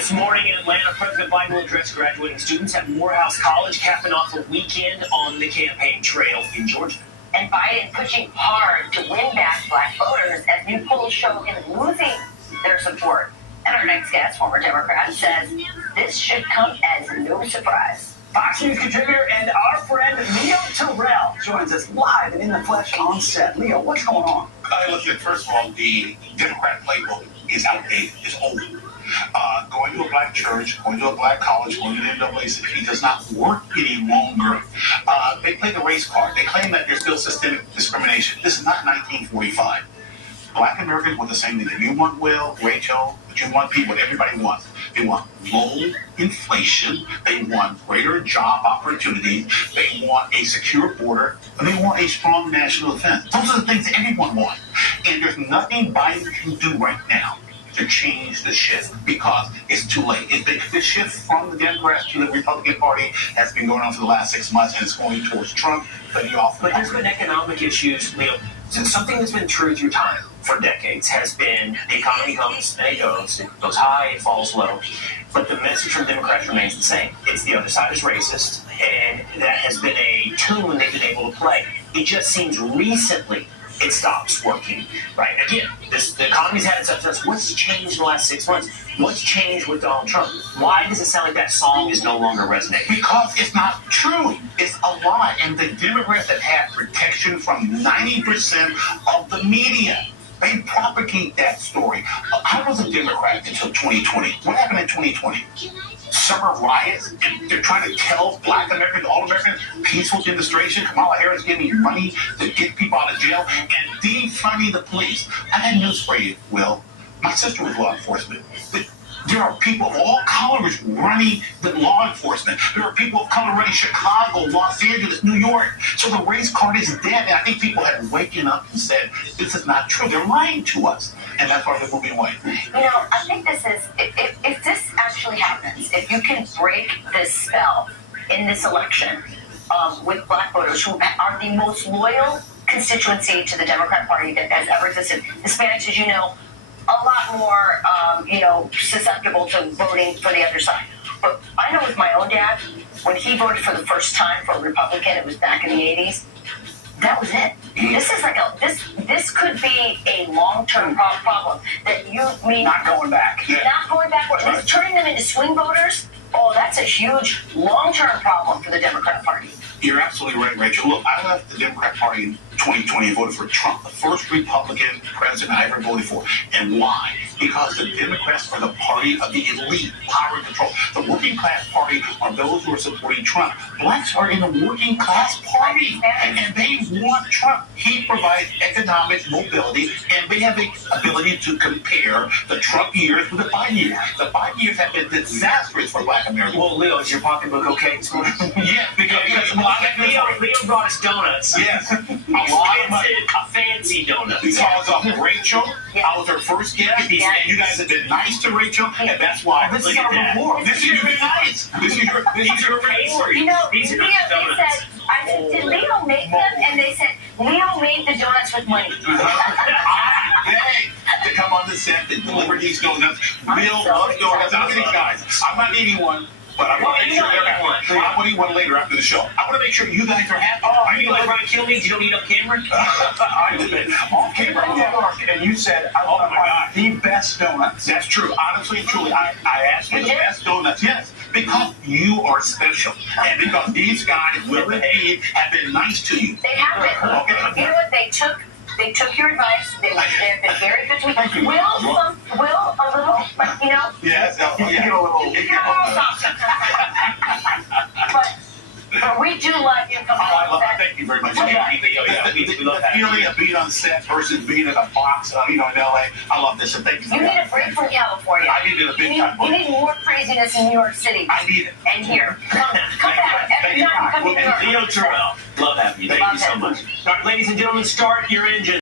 This morning in Atlanta, President Biden will address graduating students at Morehouse College, capping off a weekend on the campaign trail in Georgia. And Biden pushing hard to win back black voters as new polls show him losing their support. And our next guest, former Democrat, says this should come as no surprise. Fox News contributor and our friend Leo Terrell joins us live and in the flesh on set. Leo, what's going on? Listen, first of all, the Democrat playbook is outdated. It's old. Going to a black church, going to a black college, going to the NAACP does not work any longer. They play the race card. They claim that there's still systemic discrimination. This is not 1945. Black Americans want the same thing that you want, Will, Rachel, but you want people, what everybody wants. They want low inflation. They want greater job opportunities. They want a secure border. And they want a strong national defense. Those are the things that everyone wants. And there's nothing Biden can do right now to change the shift because it's too late. The shift from the Democrats to the Republican Party has been going on for the last 6 months, and it's going towards Trump. But there's been economic issues, Leo. So something that's been true through time for decades has been the economy comes and it goes high, it falls low. But the message from Democrats remains the same. It's the other side is racist, and that has been a tune they've been able to play. It just seems recently it stops working, right? Again, the economy's had its ups and downs. What's changed in the last 6 months? What's changed with Donald Trump? Why does it sound like that song is no longer resonating? Because it's not true. It's a lie. And the Democrats have had protection from 90% of the media. They propagate that story. I was a Democrat until 2020. What happened in 2020? Summer riots, and they're trying to tell black Americans, all Americans, peaceful demonstration. Kamala Harris giving money to get people out of jail and defunding the police. I had news for you, Will. My sister was law enforcement. There are people of all colors running the law enforcement. There are people of color running Chicago, Los Angeles, New York. So the race card is dead. And I think people have waken up and said, this is not true. They're lying to us. And that's why they're moving away. You know, I think this is, if this actually happens, if you can break this spell in this election with black voters who are the most loyal constituency to the Democrat Party that has ever existed, Hispanics, as you know, a lot more, susceptible to voting for the other side. But I know with my own dad, when he voted for the first time for a Republican, it was back in the 80s, that was it. This is like this could be a long-term problem that you mean not going back. Yeah. Not going backward. Right. Turning them into swing voters. Oh, that's a huge long-term problem for the Democrat Party. You're absolutely right, Rachel. Look, I left the Democrat Party in 2020 and voted for Trump, the first Republican president I ever voted for. And why? Because the Democrats are the party of the elite, power and control. The working class party are those who are supporting Trump. Blacks are in the working class party, and they want Trump. He provides economic mobility, and they have the ability to compare the Trump years with the Biden years. The Biden years have been disastrous for black Americans. Well, Leo, is your pocketbook okay this morning? Yeah, because Leo brought us donuts. Yes. A fancy donut. Because of Rachel, I was her first guest, and you guys have been nice to Rachel, and that's why. This is our reward. This is your nice. This is your reward. You know, These are Leo, donuts. they said, I said, did Leo make them? And they said, Leo made the donuts with money. I beg to come on the set and deliver these donuts. Bill loves donuts. I think, guys, I'm not eating one. But I want to make sure I'm going to eat one later after the show. I want to make sure you guys are happy. Are you like trying to kill me? You don't eat on camera? I did. Off camera. And you said, I want to buy the best donuts. That's true. Honestly and truly, I asked for the best donuts. Yes. Because you are special. And because these guys, Will and Eve, have been nice to you. They have been. Okay. You know what? They took your advice. They've been very good to me. Thank you. Will a little, but Yes. You get a little soft. But we do like you. Thank you very much. The feeling of being on set versus being in a box, in LA. I love this. And thank you. You need a break from California. I needed a big time break. You need more craziness in New York City. I need it. And here. Come back. Every time you come to New York. Leo Terrell. Love having you. Thank you so much. All right, ladies and gentlemen, start your engine.